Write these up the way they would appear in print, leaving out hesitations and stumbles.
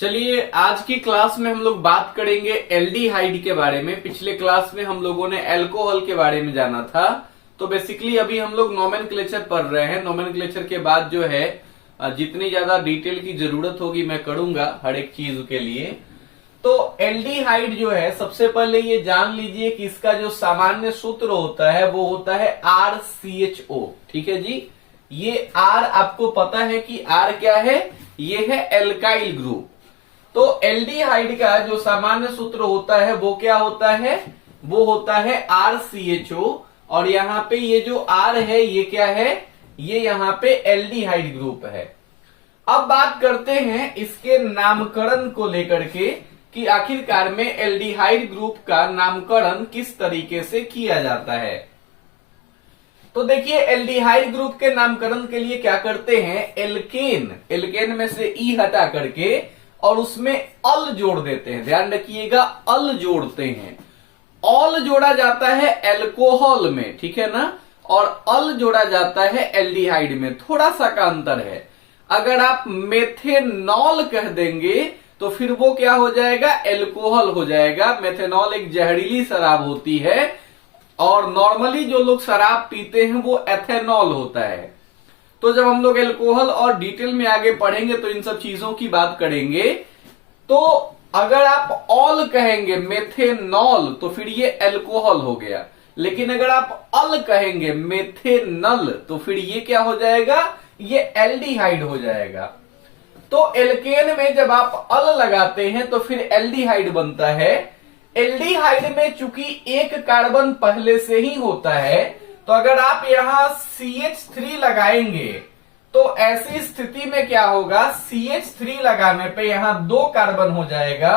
चलिए आज की क्लास में हम लोग बात करेंगे एल्डिहाइड के बारे में। पिछले क्लास में हम लोगों ने अल्कोहल के बारे में जाना था। तो बेसिकली अभी हम लोग नोमेनक्लेचर पढ़ रहे हैं। नोमेनक्लेचर के बाद जो है जितनी ज्यादा डिटेल की जरूरत होगी मैं करूंगा हर एक चीज के लिए। तो एल्डिहाइड जो है सबसे पहले ये जान लीजिए कि इसका जो सामान्य सूत्र होता है वो होता है RCHO। ठीक है जी, ये R आपको पता है कि R क्या है, ये है एल्काइल ग्रुप। तो एल्डिहाइड का जो सामान्य सूत्र होता है वो क्या होता है, वो होता है RCHO। और यहाँ पे ये जो R है ये क्या है, ये यहाँ पे एल्डिहाइड ग्रुप है। अब बात करते हैं इसके नामकरण को लेकर के कि आखिरकार में एल्डिहाइड ग्रुप का नामकरण किस तरीके से किया जाता है। तो देखिए एल्डिहाइड ग्रुप के नामकरण के लिए क्या करते हैं, एल्केन में से ई हटा करके और उसमें अल जोड़ देते हैं। ध्यान रखिएगा, अल जोड़ते हैं। ऑल जोड़ा जाता है एल्कोहल में, ठीक है ना, और अल जोड़ा जाता है एल्डिहाइड में। थोड़ा सा का अंतर है। अगर आप मेथेनॉल कह देंगे तो फिर वो क्या हो जाएगा, एल्कोहल हो जाएगा। मेथेनॉल एक जहरीली शराब होती है और नॉर्मली जो लोग शराब पीते हैं वो एथेनॉल होता है। तो जब हम लोग एल्कोहल और डिटेल में आगे पढ़ेंगे तो इन सब चीजों की बात करेंगे। तो अगर आप ऑल कहेंगे मेथेनॉल तो फिर ये एल्कोहल हो गया, लेकिन अगर आप अल कहेंगे मेथेनल तो फिर ये क्या हो जाएगा, ये एल्डिहाइड हो जाएगा। तो एल्केन में जब आप अल लगाते हैं तो फिर एल्डिहाइड बनता है। एल्डिहाइड में चूंकि एक कार्बन पहले से ही होता है तो अगर आप यहां CH3 लगाएंगे तो ऐसी स्थिति में क्या होगा, CH3 लगाने पे यहां 2 कार्बन हो जाएगा।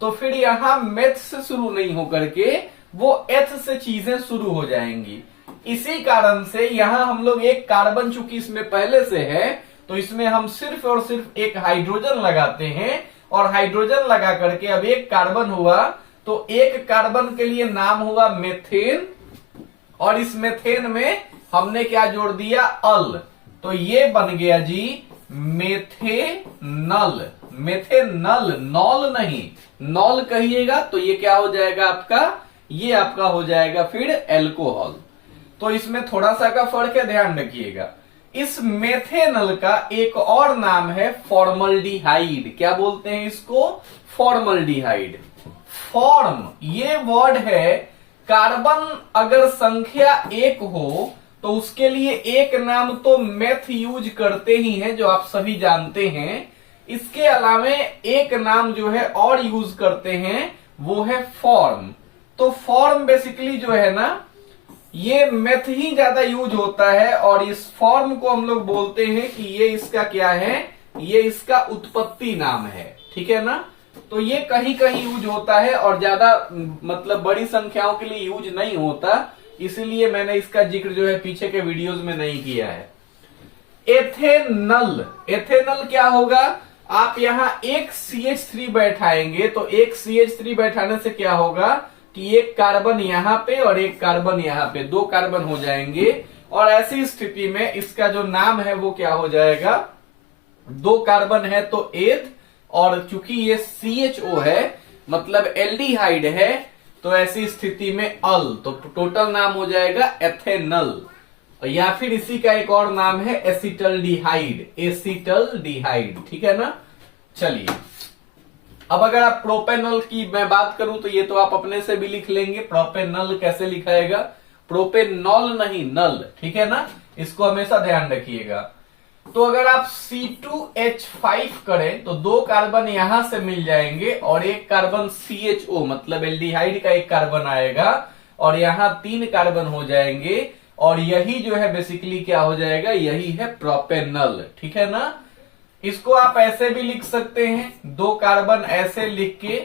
तो फिर यहां मेथ से शुरू नहीं होकर के वो एथ से चीजें शुरू हो जाएंगी। इसी कारण से यहां हम लोग एक कार्बन चूंकि इसमें पहले से है तो इसमें हम सिर्फ और सिर्फ एक हाइड्रोजन लगाते हैं और हाइड्रोजन लगा करके अब एक कार्बन हुआ तो एक कार्बन के लिए नाम हुआ मेथेन और इस मेथेन में हमने क्या जोड़ दिया, अल। तो ये बन गया जी मेथेनल। मेथेनल, नॉल नहीं, नॉल कहिएगा तो ये क्या हो जाएगा आपका, ये आपका हो जाएगा फिर एल्कोहल। तो इसमें थोड़ा सा का फर्क है, ध्यान रखिएगा। इस मेथेनल का एक और नाम है फॉर्मल्डिहाइड। क्या बोलते हैं इसको, फॉर्मल्डिहाइड। फॉर्म ये वर्ड है, कार्बन अगर संख्या 1 हो तो उसके लिए एक नाम तो मेथ यूज करते ही हैं जो आप सभी जानते हैं। इसके अलावे एक नाम जो है और यूज करते हैं वो है फॉर्म। तो फॉर्म बेसिकली जो है ना ये मेथ ही ज्यादा यूज होता है और इस फॉर्म को हम लोग बोलते हैं कि ये इसका क्या है, ये इसका उत्पत्ति नाम है। ठीक है ना, तो ये कहीं कहीं यूज होता है और ज्यादा मतलब बड़ी संख्याओं के लिए यूज नहीं होता, इसलिए मैंने इसका जिक्र जो है पीछे के वीडियोस में नहीं किया है। एथेनल, एथेनल क्या होगा, आप यहां एक CH3 बैठाएंगे तो एक CH3 बैठाने से क्या होगा कि एक कार्बन यहां पे और एक कार्बन यहां पे, 2 कार्बन हो जाएंगे और ऐसी स्थिति में इसका जो नाम है वो क्या हो जाएगा, 2 कार्बन है तो एथ, और चूंकि ये CHO है मतलब एल्डिहाइड है तो ऐसी स्थिति में अल, तो टोटल नाम हो जाएगा एथेनल। या फिर इसी का एक और नाम है एसिटल्डिहाइड, एसिटल्डिहाइड। ठीक है ना। चलिए अब अगर आप प्रोपेनॉल की मैं बात करूं तो ये तो आप अपने से भी लिख लेंगे। प्रोपेनॉल कैसे लिखाएगा, प्रोपेनॉल नहीं, नल। ठीक है ना, इसको हमेशा ध्यान रखिएगा। तो अगर आप C2H5 करें तो 2 कार्बन यहां से मिल जाएंगे और एक कार्बन CHO मतलब एल्डिहाइड का एक कार्बन आएगा और यहां 3 कार्बन हो जाएंगे और यही जो है बेसिकली क्या हो जाएगा, यही है प्रोपेनॉल। ठीक है ना, इसको आप ऐसे भी लिख सकते हैं, 2 कार्बन ऐसे लिख के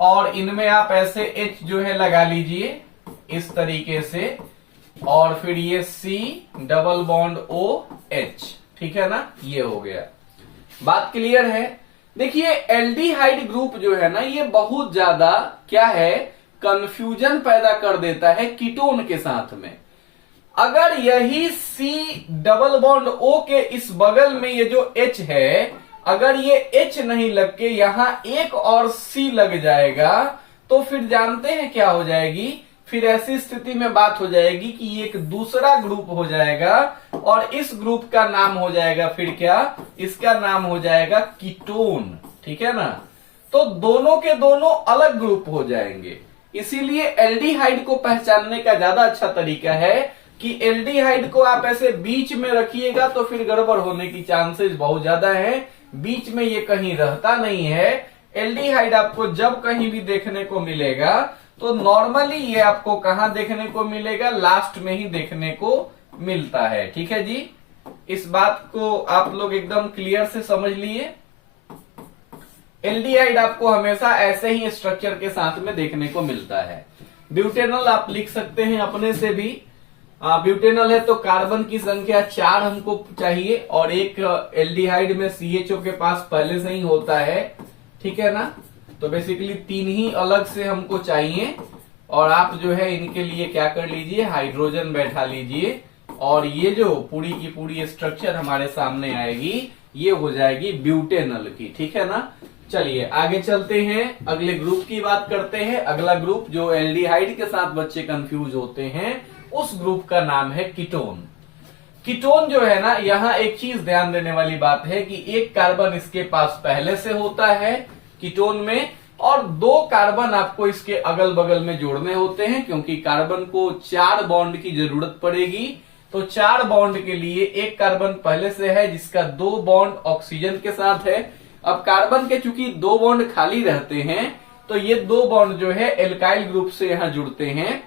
और इनमें आप ऐसे H जो है लगा लीजिए इस तरीके से और फिर ये C डबल बॉन्ड OH। ठीक है ना, ये हो गया। बात क्लियर है। देखिए एल्डिहाइड ग्रुप जो है ना ये बहुत ज्यादा क्या है, कंफ्यूजन पैदा कर देता है कीटोन के साथ में। अगर यही C डबल बॉन्ड O के इस बगल में ये जो H है अगर ये H नहीं लग के यहां एक और C लग जाएगा तो फिर जानते हैं क्या हो जाएगी, फिर ऐसी स्थिति में बात हो जाएगी कि ये एक दूसरा ग्रुप हो जाएगा और इस ग्रुप का नाम हो जाएगा फिर क्या, इसका नाम हो जाएगा कीटोन। ठीक है ना, तो दोनों के दोनों अलग ग्रुप हो जाएंगे। इसीलिए एल्डिहाइड को पहचानने का ज्यादा अच्छा तरीका है कि एल्डिहाइड को आप ऐसे बीच में रखिएगा तो फिर गड़बड़ होने की चांसेस बहुत ज्यादा है। बीच में ये कहीं रहता नहीं है। एल्डिहाइड आपको जब कहीं भी देखने को मिलेगा तो नॉर्मली ये आपको कहां देखने को मिलेगा, लास्ट में ही देखने को मिलता है। ठीक है जी, इस बात को आप लोग एकदम क्लियर से समझ लिए। एल्डिहाइड आपको हमेशा ऐसे ही स्ट्रक्चर के साथ में देखने को मिलता है। ब्यूटेनॉल आप लिख सकते हैं अपने से भी। ब्यूटेनॉल है तो कार्बन की संख्या 4 हमको चाहिए और एक एल्डिहाइड में CHO के पास पहले से ही होता है। ठीक है ना, तो बेसिकली 3 ही अलग से हमको चाहिए और आप जो है इनके लिए क्या कर लीजिए, हाइड्रोजन बैठा लीजिए और ये जो पूरी की पूरी स्ट्रक्चर हमारे सामने आएगी ये हो जाएगी ब्यूटेनॉल की। ठीक है ना, चलिए आगे चलते हैं, अगले ग्रुप की बात करते हैं। अगला ग्रुप जो एल्डिहाइड के साथ बच्चे कंफ्यूज होते हैं उस ग्रुप का नाम है कीटोन। कीटोन जो है ना, यहाँ एक चीज ध्यान देने वाली बात है कि एक कार्बन इसके पास पहले से होता है कीटोन में और 2 कार्बन आपको इसके अगल बगल में जोड़ने होते हैं क्योंकि कार्बन को 4 बॉन्ड की जरूरत पड़ेगी। तो 4 बॉन्ड के लिए एक कार्बन पहले से है जिसका 2 बॉन्ड ऑक्सीजन के साथ है। अब कार्बन के चूंकि 2 बॉन्ड खाली रहते हैं तो ये 2 बॉन्ड जो है एल्काइल ग्रुप से यहां जुड़ते हैं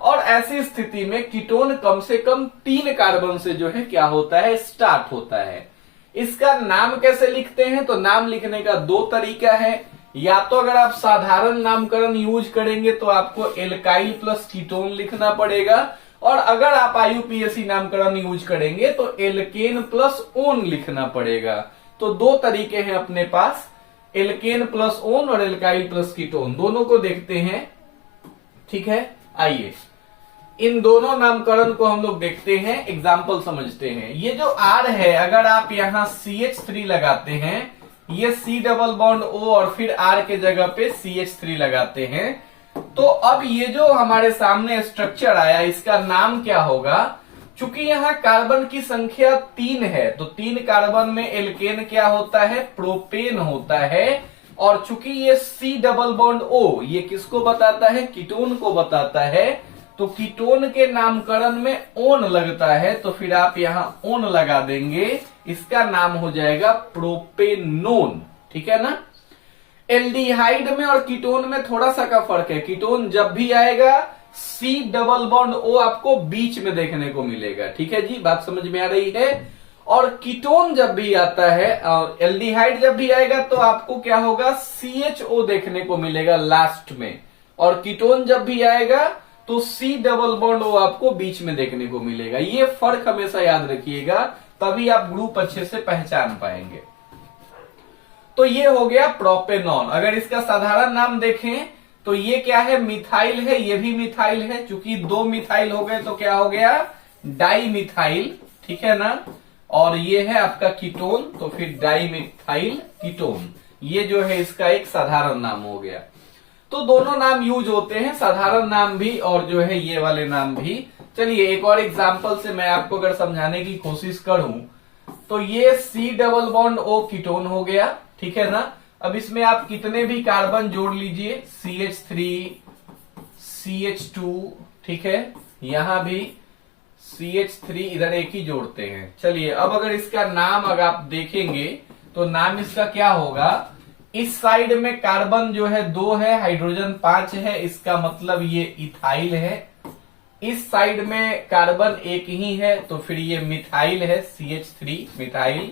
और ऐसी स्थिति में कीटोन कम से कम 3 कार्बन से जो है क्या होता है, स्टार्ट होता है। इसका नाम कैसे लिखते हैं, तो नाम लिखने का 2 तरीका है। या तो अगर आप साधारण नामकरण यूज करेंगे तो आपको एल्काइल प्लस कीटोन लिखना पड़ेगा और अगर आप IUPAC नामकरण यूज करेंगे तो एल्केन प्लस ओन लिखना पड़ेगा। तो 2 तरीके हैं अपने पास, एल्केन प्लस ओन और एल्काइल प्लस कीटोन, दोनों को देखते हैं। ठीक है, आइए इन दोनों नामकरण को हम लोग देखते हैं, एग्जाम्पल समझते हैं। ये जो R है, अगर आप यहाँ CH3 लगाते हैं, ये C डबल बॉन्ड O और फिर R के जगह पे CH3 लगाते हैं, तो अब ये जो हमारे सामने स्ट्रक्चर आया इसका नाम क्या होगा। चूंकि यहाँ कार्बन की संख्या 3 है तो 3 कार्बन में एल्केन क्या होता है, प्रोपेन होता है और चूंकि ये C डबल बॉन्ड O ये किसको बताता है, कीटोन को बताता है। तो कीटोन के नामकरण में ओन लगता है तो फिर आप यहाँ ओन लगा देंगे, इसका नाम हो जाएगा प्रोपेनोन। ठीक है ना, एल्डिहाइड में और कीटोन में थोड़ा सा का फर्क है। कीटोन जब भी आएगा C डबल बॉन्ड O आपको बीच में देखने को मिलेगा। ठीक है जी, बात समझ में आ रही है। और कीटोन जब भी आता है, एल्डिहाइड जब भी आएगा तो आपको क्या होगा, CHO देखने को मिलेगा लास्ट में और कीटोन जब भी आएगा तो C डबल बॉन्ड O आपको बीच में देखने को मिलेगा। ये फर्क हमेशा याद रखिएगा, तभी आप ग्रुप अच्छे से पहचान पाएंगे। तो ये हो गया प्रोपेनॉन। अगर इसका साधारण नाम देखें तो ये क्या है, मिथाइल है, ये भी मिथाइल है। चूंकि 2 मिथाइल हो गए तो क्या हो गया, डाई मिथाइल। ठीक है ना, और ये है आपका कीटोन तो फिर डाई मिथाइल कीटोन। ये जो है इसका एक साधारण नाम हो गया। तो दोनों नाम यूज होते हैं, साधारण नाम भी और जो है ये वाले नाम भी। चलिए एक और एग्जांपल से मैं आपको अगर समझाने की कोशिश करूं तो ये C double bond O ketone हो गया। ठीक है ना, अब इसमें आप कितने भी कार्बन जोड़ लीजिए, CH3 CH2, ठीक है, यहां भी CH3, इधर एक ही जोड़ते हैं। चलिए अब अगर इसका नाम अगर आप देखेंगे तो नाम इसका क्या होगा, इस साइड में कार्बन जो है 2 है, हाइड्रोजन 5 है, इसका मतलब ये इथाइल है। इस साइड में कार्बन 1 ही है तो फिर ये मिथाइल है, CH3 मिथाइल,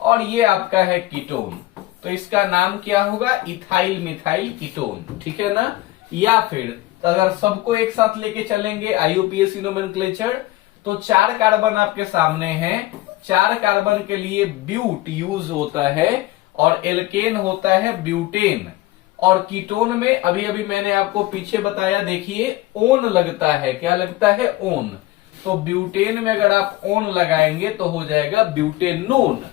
और ये आपका है कीटोन तो इसका नाम क्या होगा, इथाइल मिथाइल कीटोन। ठीक है ना, या फिर अगर सबको एक साथ लेके चलेंगे IUPAC नोमेनक्लेचर तो 4 कार्बन आपके सामने हैं, 4 कार्बन के लिए ब्यूट यूज होता है और एल्केन होता है ब्यूटेन, और कीटोन में अभी अभी मैंने आपको पीछे बताया, देखिए ओन लगता है, क्या लगता है, ओन। तो ब्यूटेन में अगर आप ओन लगाएंगे तो हो जाएगा ब्यूटेनोन।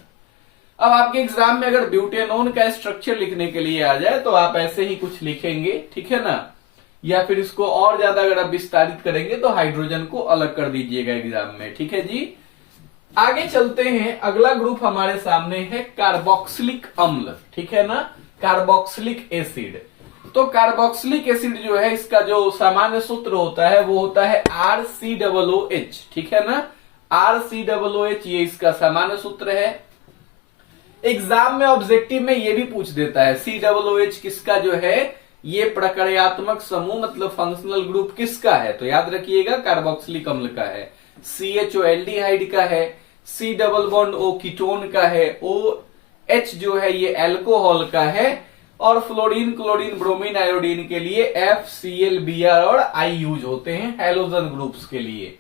अब आपके एग्जाम में अगर ब्यूटेनोन का स्ट्रक्चर लिखने के लिए आ जाए तो आप ऐसे ही कुछ लिखेंगे, ठीक है ना, या फिर इसको और ज्यादा अगर आप विस्तारित करेंगे तो हाइड्रोजन को अलग कर दीजिएगा एग्जाम में, ठीक है जी। आगे चलते हैं, अगला ग्रुप हमारे सामने है कार्बोक्सिलिक अम्ल, ठीक है ना, कार्बोक्सिलिक एसिड। तो कार्बोक्सिलिक एसिड जो है इसका जो सामान्य सूत्र होता है वो होता है RCOOH, ठीक है ना, RCOOH ये इसका सामान्य सूत्र है। एग्जाम में ऑब्जेक्टिव में ये भी पूछ देता है COOH किसका जो है ये प्रक्रियात्मक समूह मतलब फंक्शनल ग्रुप किसका है, तो याद रखिएगा कार्बोक्सिलिक अम्ल का है। CHO एल्डिहाइड का है, C double bond O ketone का है, OH जो है ये अल्कोहल का है, और फ्लोरीन क्लोरीन ब्रोमीन आयोडीन के लिए FCl Br और I यूज होते हैं हैलोजन ग्रुप्स के लिए।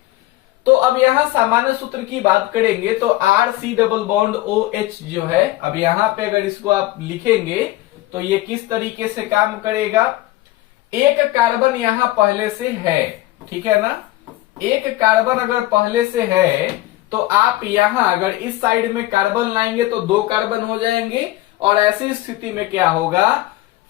तो अब यहां सामान्य सूत्र की बात करेंगे तो RC डबल बॉन्ड OH जो है, अब यहां पे अगर इसको आप लिखेंगे तो ये किस तरीके से काम करेगा, एक कार्बन यहां पहले से है, ठीक है ना, एक कार्बन अगर पहले से है तो आप यहां अगर इस साइड में कार्बन लाएंगे तो 2 कार्बन हो जाएंगे, और ऐसी स्थिति में क्या होगा,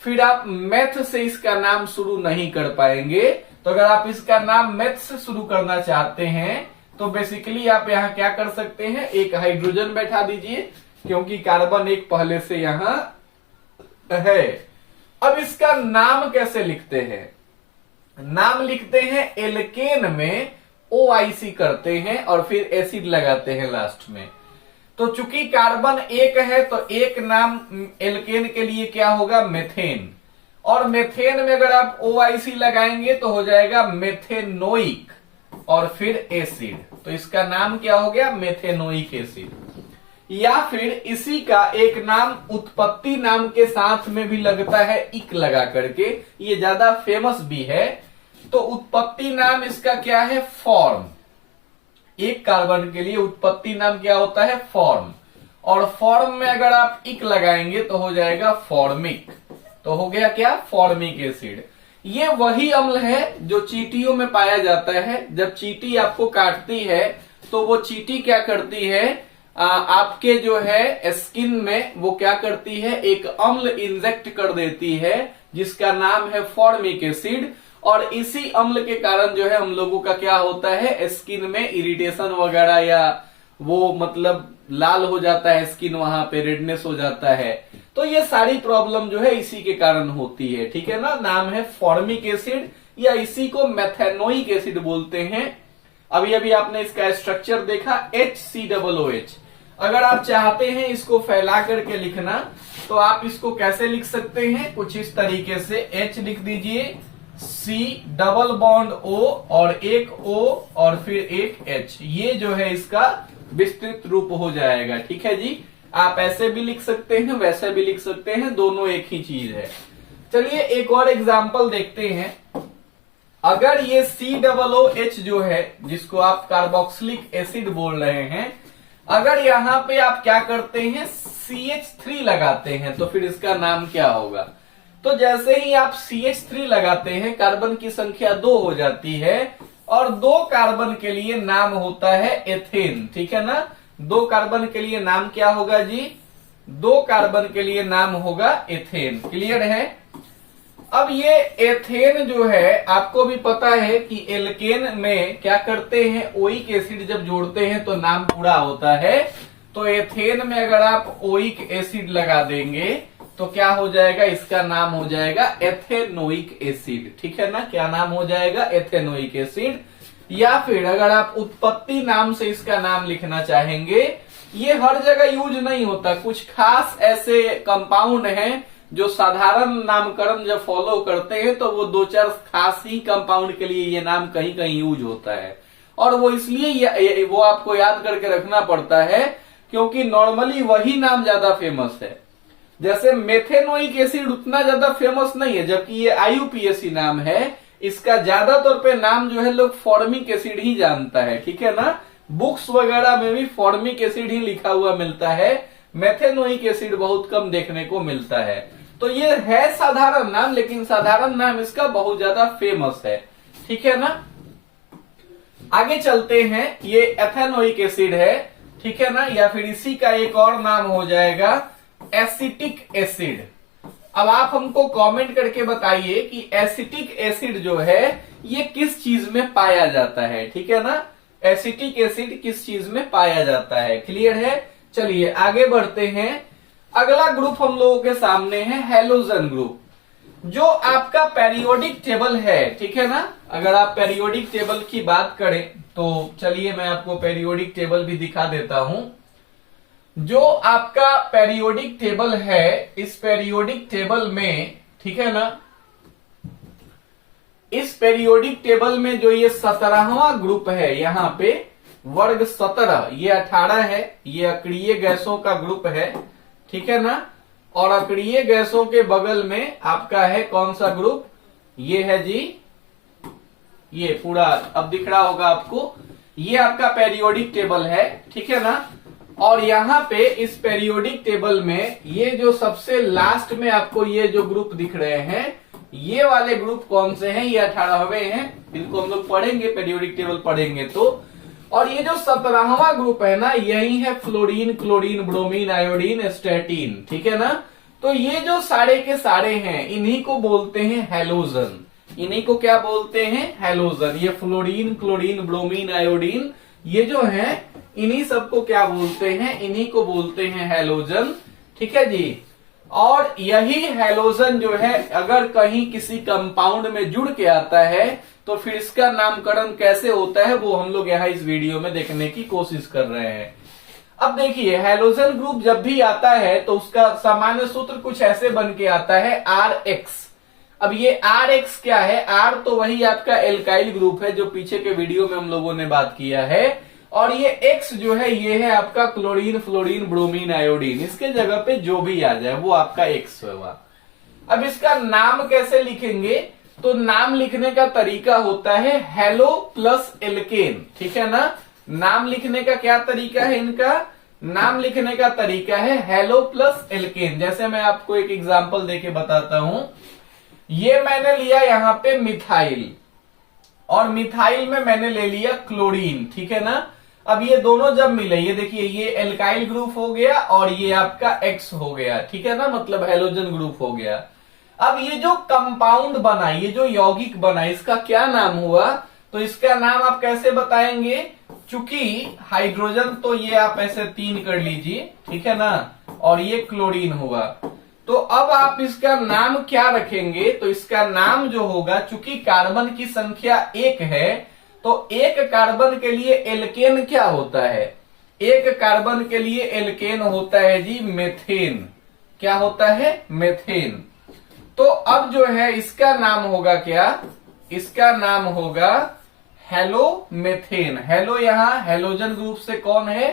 फिर आप मेथ से इसका नाम शुरू नहीं कर पाएंगे। तो अगर आप इसका नाम मेथ से शुरू करना चाहते हैं तो बेसिकली आप यहां क्या कर सकते हैं, एक हाइड्रोजन बैठा दीजिए क्योंकि कार्बन एक पहले से यहां है। अब इसका नाम कैसे लिखते हैं, नाम लिखते हैं एल्केन में OIC करते हैं और फिर एसिड लगाते हैं लास्ट में। तो चूंकि कार्बन एक है तो एक नाम एल्केन के लिए क्या होगा, मेथेन, और मेथेन में अगर आप OIC लगाएंगे तो हो जाएगा मेथेनोइक और फिर एसिड, तो इसका नाम क्या हो गया, मेथेनोइक एसिड। या फिर इसी का एक नाम उत्पत्ति नाम के साथ में भी लगता है इक लगा करके, ये ज्यादा फेमस भी है। तो उत्पत्ति नाम इसका क्या है, फॉर्म, एक कार्बन के लिए उत्पत्ति नाम क्या होता है, फॉर्म, और फॉर्म में अगर आप इक लगाएंगे तो हो जाएगा फॉर्मिक, तो हो गया क्या, फॉर्मिक एसिड। ये वही अम्ल है जो चींटियों में पाया जाता है। जब चींटी आपको काटती है तो वो चींटी क्या करती है, आपके जो है स्किन में वो क्या करती है, एक अम्ल इंजेक्ट कर देती है जिसका नाम है फॉर्मिक एसिड, और इसी अम्ल के कारण जो है हम लोगों का क्या होता है, स्किन में इरिटेशन वगैरह या वो मतलब लाल हो जाता है स्किन, वहां पे रेडनेस हो जाता है। तो ये सारी प्रॉब्लम जो है इसी के कारण होती है, ठीक है ना, नाम है फॉर्मिक एसिड या इसी को मेथेनोइक एसिड बोलते हैं। अभी अभी आपने इसका स्ट्रक्चर देखा HCOOH। अगर आप चाहते हैं इसको फैला करके लिखना तो आप इसको कैसे लिख सकते हैं, कुछ इस तरीके से H लिख दीजिए, C डबल बॉन्ड O और एक O और फिर एक H, ये जो है इसका विस्तृत रूप हो जाएगा, ठीक है जी। आप ऐसे भी लिख सकते हैं वैसे भी लिख सकते हैं, दोनों एक ही चीज है। चलिए एक और एग्जांपल देखते हैं। अगर ये COOH जो है जिसको आप कार्बोक्सिलिक एसिड बोल रहे हैं, अगर यहाँ पे आप क्या करते हैं, CH3 लगाते हैं तो फिर इसका नाम क्या होगा। तो जैसे ही आप CH3 लगाते हैं कार्बन की संख्या 2 हो जाती है, और 2 कार्बन के लिए नाम होता है एथेन, ठीक है ना, 2 कार्बन के लिए नाम क्या होगा जी, 2 कार्बन के लिए नाम होगा एथेन, क्लियर है। अब ये एथेन जो है आपको भी पता है कि एल्केन में क्या करते हैं, ओइक एसिड जब जोड़ते हैं तो नाम पूरा होता है। तो एथेन में अगर आप ओइक एसिड लगा देंगे तो क्या हो जाएगा, इसका नाम हो जाएगा एथेनोइक एसिड, ठीक है ना, क्या नाम हो जाएगा, एथेनोइक एसिड। या फिर अगर आप उत्पत्ति नाम से इसका नाम लिखना चाहेंगे, ये हर जगह यूज नहीं होता, कुछ खास ऐसे कंपाउंड हैं जो साधारण नामकरण जब फॉलो करते हैं तो वो 2-4 खास ही कंपाउंड के लिए ये नाम कहीं कहीं यूज होता है, और वो इसलिए वो आपको याद करके रखना पड़ता है क्योंकि नॉर्मली वही नाम ज्यादा फेमस है। जैसे मेथेनोइक एसिड उतना ज्यादा फेमस नहीं है, जबकि ये IUPAC नाम है, इसका ज्यादातर पे नाम जो है लोग फॉर्मिक एसिड ही जानता है, ठीक है ना, बुक्स वगैरह में भी फॉर्मिक एसिड ही लिखा हुआ मिलता है, मेथेनोइक एसिड बहुत कम देखने को मिलता है। तो ये है साधारण नाम, लेकिन साधारण नाम इसका बहुत ज्यादा फेमस है, ठीक है ना। आगे चलते हैं, ये एथेनोइक एसिड है, ठीक है ना, या फिर इसी का एक और नाम हो जाएगा एसिटिक एसिड। अब आप हमको कमेंट करके बताइए कि एसिटिक एसिड जो है ये किस चीज में पाया जाता है, ठीक है ना, एसिटिक एसिड किस चीज में पाया जाता है। क्लियर है? चलिए आगे बढ़ते हैं। अगला ग्रुप हम लोगों के सामने है हैलोजन ग्रुप, जो आपका पेरियोडिक टेबल है, ठीक है ना। अगर आप पेरियोडिक टेबल की बात करें तो चलिए मैं आपको पेरियोडिक टेबल भी दिखा देता हूं। जो आपका पेरियोडिक टेबल है, इस पेरियोडिक टेबल में, ठीक है ना, इस पेरियोडिक टेबल में जो ये 17वां ग्रुप है, यहाँ पे वर्ग 17, ये 18 है, ये अक्रिय गैसों का ग्रुप है, ठीक है ना। और अक्रिय गैसों के बगल में आपका है कौन सा ग्रुप, ये है जी, ये पूरा अब दिख रहा होगा आपको, ये आपका पेरियोडिक टेबल है, ठीक है ना। और यहाँ पे इस पेरियोडिक टेबल में ये जो सबसे लास्ट में आपको ये जो ग्रुप दिख रहे हैं, ये वाले ग्रुप कौन से हैं, ये 18वें हैं, इनको हम लोग पढ़ेंगे, पेरियोडिक टेबल पढ़ेंगे तो। और ये जो 17वां ग्रुप है ना, यही है fluorine, chlorine, bromine, iodine, statin, ठीक है ना। तो ये जो सारे के सारे हैं, इन्हीं को बोलते हैं हैलोजन। इन्हीं को क्या बोलते हैं, हैलोजन। ये फ्लोरीन, क्लोरीन, ब्रोमीन, आयोडीन, ये जो है इन्हीं सबको क्या बोलते हैं, इन्हीं को बोलते हैं हैलोजन, ठीक है जी। और यही हैलोजन जो है अगर कहीं किसी कंपाउंड में जुड़ के आता है तो फिर इसका नामकरण कैसे होता है वो हम लोग यहाँ इस वीडियो में देखने की कोशिश कर रहे हैं। अब देखिए, हैलोजन ग्रुप जब भी आता है तो उसका सामान्य सूत्र कुछ ऐसे बन के आता है RX। अब ये RX क्या है, R तो वही आपका एल्काइल ग्रुप है जो पीछे के वीडियो में हम लोगों ने बात किया है, और ये X जो है ये है आपका क्लोरीन, फ्लोरीन, ब्रोमीन, आयोडीन, इसके जगह पे जो भी आ जाए वो आपका X होगा। अब इसका नाम कैसे लिखेंगे, तो नाम लिखने का तरीका होता है हेलो प्लस एल्केन, ठीक है ना। नाम लिखने का क्या तरीका है, इनका नाम लिखने का तरीका है हेलो प्लस एल्केन। जैसे मैं आपको एक एग्जांपल देके बताता हूं। ये मैंने लिया यहाँ पे मिथाइल, और मिथाइल में मैंने ले लिया क्लोरीन, ठीक है ना। अब ये दोनों जब मिले, ये देखिए ये एल्काइल ग्रुप हो गया और ये आपका X हो गया, ठीक है ना, मतलब हैलोजन ग्रुप हो गया। अब ये जो कंपाउंड बना, ये जो यौगिक बना, इसका क्या नाम हुआ, तो इसका नाम आप कैसे बताएंगे, चूंकि हाइड्रोजन तो ये आप ऐसे 3 कर लीजिए, ठीक है ना, और ये क्लोरीन हुआ, तो अब आप इसका नाम क्या रखेंगे, तो इसका नाम जो होगा, चूंकि कार्बन की संख्या 1 है, तो एक कार्बन के लिए एल्केन क्या होता है, एक कार्बन के लिए एल्केन होता है जी मेथेन। क्या होता है, मेथेन। तो अब जो है इसका नाम होगा क्या, इसका नाम होगा हेलो मेथेन। हेलो यहाँ हैलोजन ग्रुप से कौन है,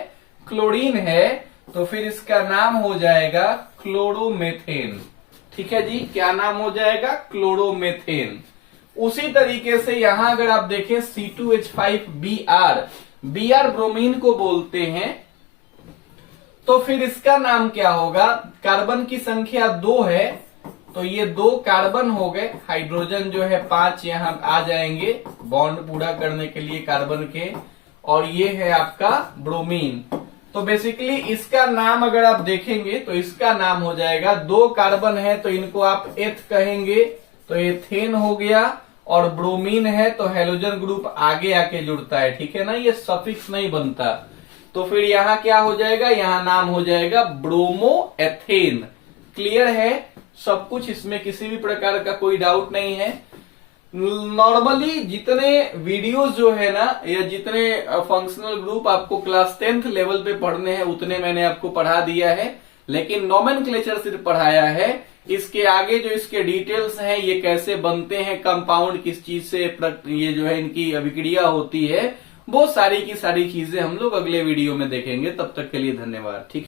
क्लोरीन है, तो फिर इसका नाम हो जाएगा क्लोरोमेथेन, ठीक है जी। क्या नाम हो जाएगा, क्लोरोमेथेन। उसी तरीके से यहां अगर आप देखें C2H5Br, Br ब्रोमीन को बोलते हैं, तो फिर इसका नाम क्या होगा, कार्बन की संख्या 2 है, तो ये 2 कार्बन हो गए, हाइड्रोजन जो है 5 यहां आ जाएंगे बॉन्ड पूरा करने के लिए कार्बन के, और ये है आपका ब्रोमीन। तो बेसिकली इसका नाम अगर आप देखेंगे तो इसका नाम हो जाएगा, 2 कार्बन है तो इनको आप एथ कहेंगे, तो एथेन हो गया, और ब्रोमीन है तो हैलोजन ग्रुप आगे आके जुड़ता है, ठीक है ना, ये सफिक्स नहीं बनता, तो फिर यहाँ क्या हो जाएगा, यहाँ नाम हो जाएगा ब्रोमो एथेन। क्लियर है सब कुछ, इसमें किसी भी प्रकार का कोई डाउट नहीं है। नॉर्मली जितने वीडियोस जो है ना, या जितने फंक्शनल ग्रुप आपको क्लास 10th लेवल पे पढ़ने हैं उतने मैंने आपको पढ़ा दिया है, लेकिन नोमेनक्लेचर सिर्फ पढ़ाया है। इसके आगे जो इसके डिटेल्स हैं, ये कैसे बनते हैं कंपाउंड, किस चीज से ये जो है इनकी अभिक्रिया होती है, वो सारी की सारी चीजें हम लोग अगले वीडियो में देखेंगे। तब तक के लिए धन्यवाद, ठीक है।